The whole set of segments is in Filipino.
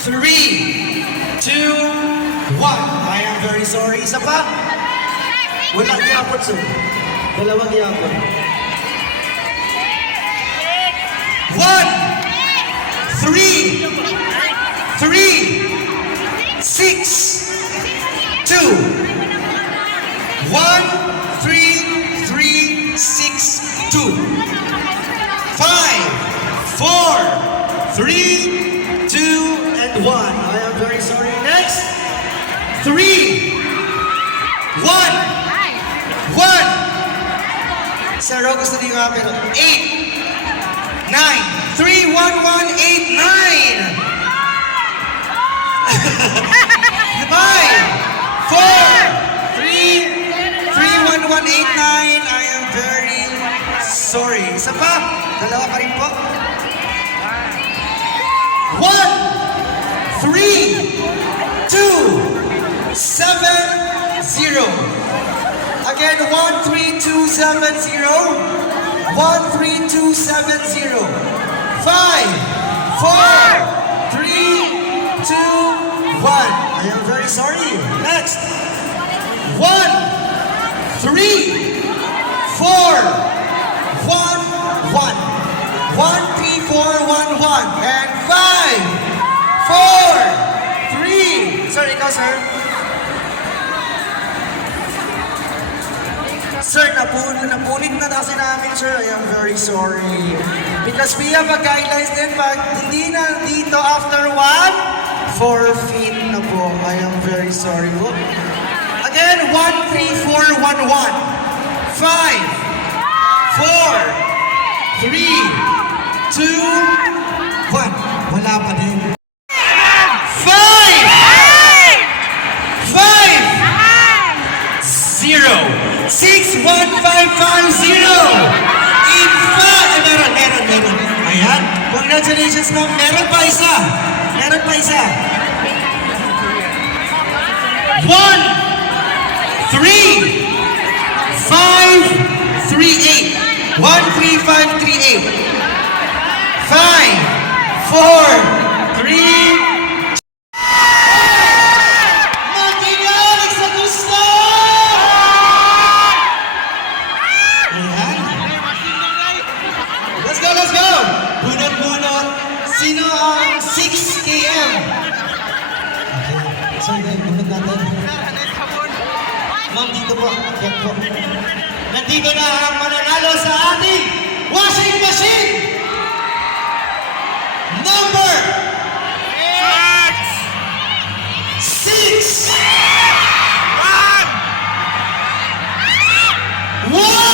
3, 2, 1. I am very sorry. Isa pa? Walang yapon, sir. Dalawang yapon. 1, 3, 6, 2, 1, 3, 3, 6, 2, 5, 4, 3, 2, and 1. I am very sorry. Next. 3, 1, 1. Sarah, gusto niyo nga pero 8, 9, 3, 1, 1, 8, 9. 5, 4, 3, 1, 1, 8, 9. I am very sorry. Isa pa. Dalawa pa rin po. 1, 3, 2, 7, 0. Again, 1, 3, 2, 7, 0. 1, 3, 2, 7, 0. 5, 4, 3, 2, 1. I am very sorry. Next. 1, 3, 4, 1, 1. 1, 3, 4, 1, 1. And 5, 4, 3. Sorry, ikaw, sir. Sir, napunit na kasi namin, sir. I am very sorry. Because we have a guidelines din, pag hindi na dito after 1, forfeit na po. I am very sorry po. Again, 1, 3, 4, 1, 1. 5, 4, 3, 2, 1. Wala pa din. 5, 0, 6, 1, 5, 5, 0. Meron. Ayan. Congratulations, ma'am. Meron pa isa. 1, 3, 5, 3, 8. 1, 3, 5, 3, 8. 5, 4, 3, let's go! Bunot-bunot. Sino ang 6 km? Okay. Sorry, bunot natin. Ma'am, dito po. Yan po. Nandito na ang mananalo sa ating washing machine! Number 6! 1!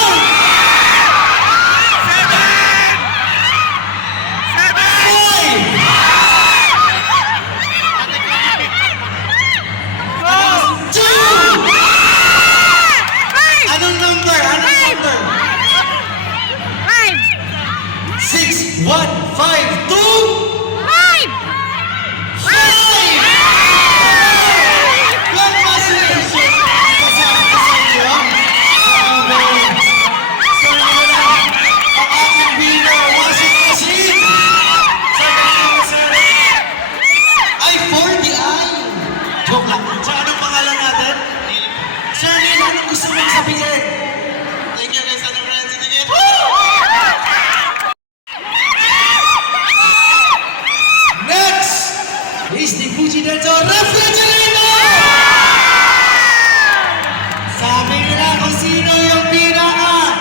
Sabi nila kung sino yung pinaka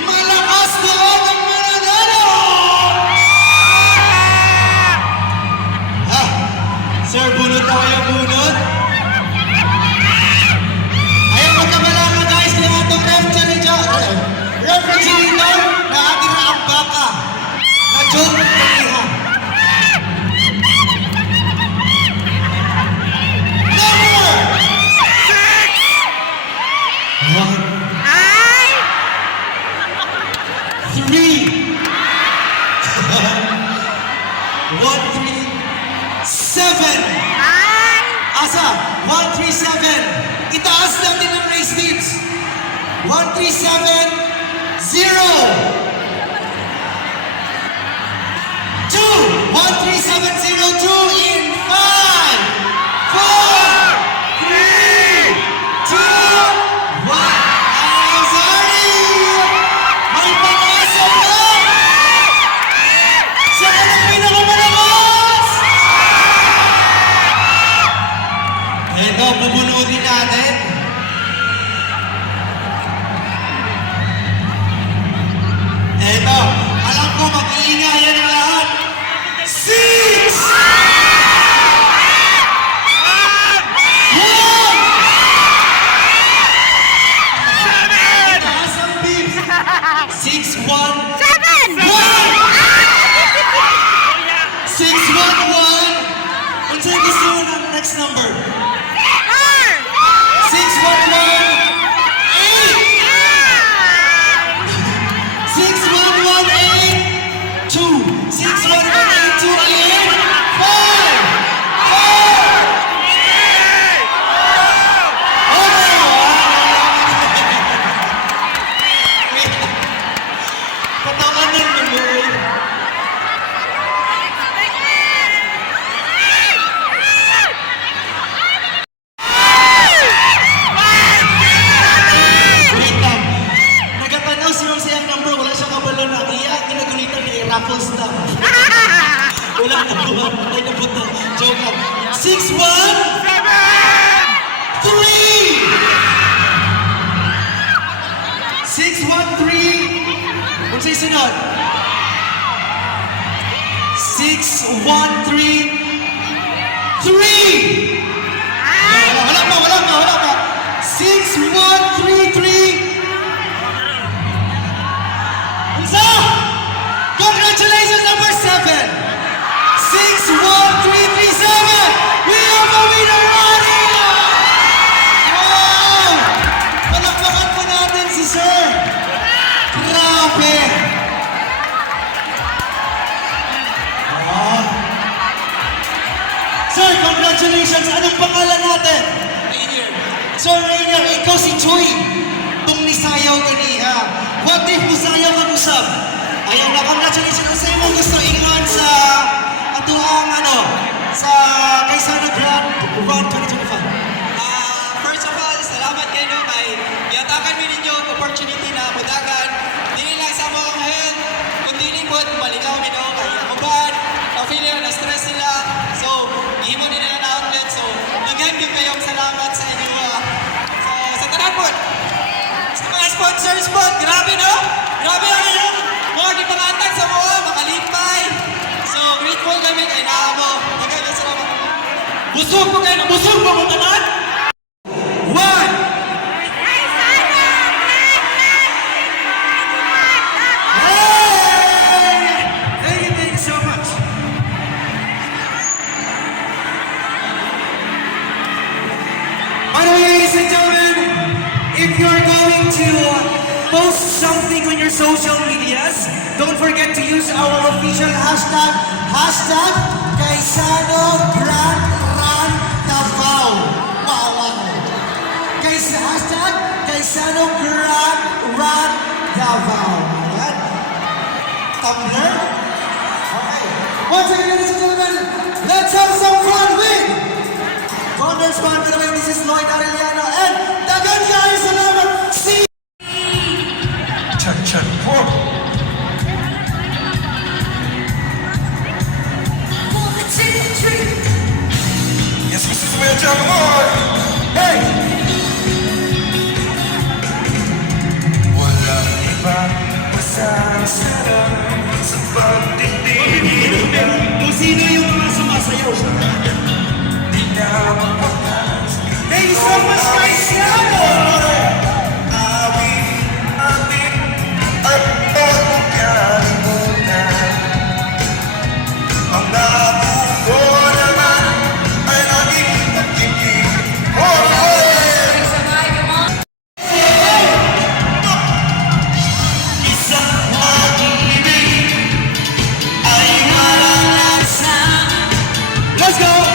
malakas doon ang mananalo! Sir, bunot na kayo, bunot? Ayaw magkabala ka guys, kaya itong refrigerator na ating ang baka na joke na Asa, 137. Itaas natin ang race leads. 137, 0. 2, 13702 in number? 6118 2 6118 again 5 Patawanan mo yun. Wait lang. Nagatanaw si Ma'am Sayang number, wala siyang kabalo na. Iya, ginagulitan ni Raffles na. Wala na buwan, ay nabuta. Joke lang. 6, 1, 3! 6, 1, 3. Kung sa'yo sunod. 6, 1, 3. 3! Wala pa. 6, 1, 3, 3. Isa! Congratulations, number 7. 6, 1, 3, 3, 7. We have a winner, Ronnie! Wow! Palakpakan po natin si Sir. Grabe! Sir, congratulations! Anong pangalan natin? Rainier. Sir Rainier, ikaw si Joy. Tung nisayaw ganiha. What if musayaw ang usap? Ayaw na, congratulations. Ang sa'yo mong gusto ingon sa atuang sa Kaysana Grand Run 2025. First of all, salamat kayo kay yatakan mi ninyo ang opportunity na mudagan. Dili lang sa mo ang health, kundi po maligaw mi no kay amubad, feeling na stress sila. So, ihimo nila na outlet. So, daghan gyud kayong salamat sa inyo. Sa tanan po. Sa mga sponsors po, grabe no? Grabe ang inyong mga gipangatag sa mga makalipay. So, grateful kami kay naamo. Daghan gyud salamat. Busog po kayo! Busog po mo tanan! 1! Thank you so much. By the way, ladies and gentlemen, if you're going to post something on your social medias, don't forget to use our official hashtag, Kaysano Grand Run Davao. Wow. Hashtag Kaysano Grand Run Davao. Alright? Tumblr? Alright. Once again, ladies and gentlemen, let's have some fun with Founders Band. By the way, this is Lloyd Arellano and Dagan guys, salamat! See Check, 4. Yes, this is where John Moore. Hey! Walang iba masasarap sa pagtitigil. Kung sino yung mga sumasayaw sa kanya. Di na mapakas. Thank you so much, Kaysano! Awit natin at pagkalimutan. Ang nabuo naman ay naging pagkikik. Isang pag-ibig ay maranasan. Let's go!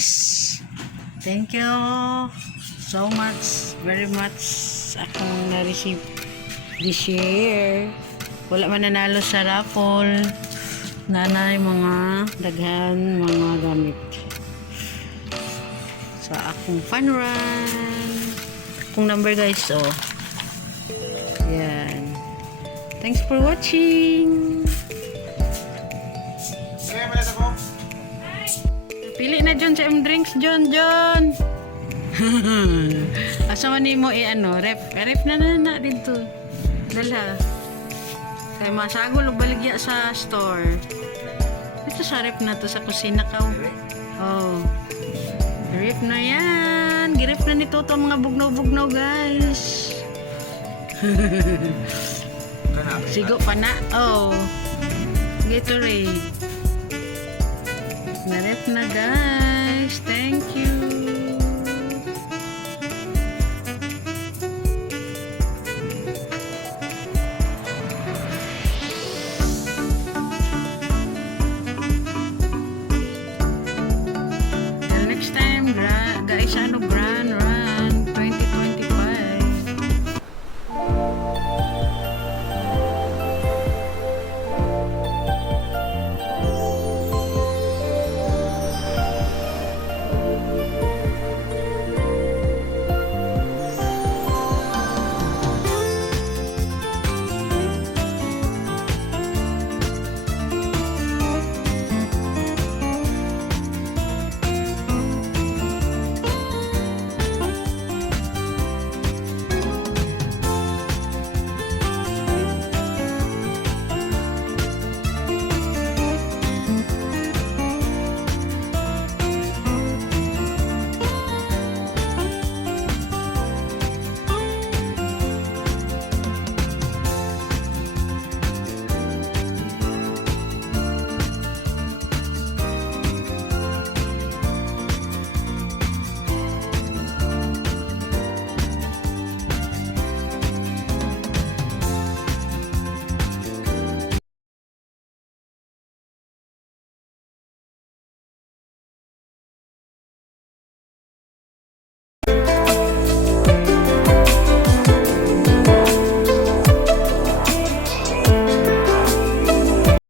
guys. Thank you so much, very much akong na-receive this year. Wala man nanalo sa raffle. Nanay mga daghan mga gamit. Sa akong fun run. Akong number guys, oh. Yan. Thanks for watching. Pili na John sa M-Drinks, John. Asa man mo ref na dito. Dala. Kay masagol og baligya sa store. Ito sa ref na to sa kusina ka. Oh. Ref na yan. Giref na nito to mga bugnaw-bugnaw, guys. Sigo pa na. Oh. Gatorade. Na-ref na, guys. Thank you.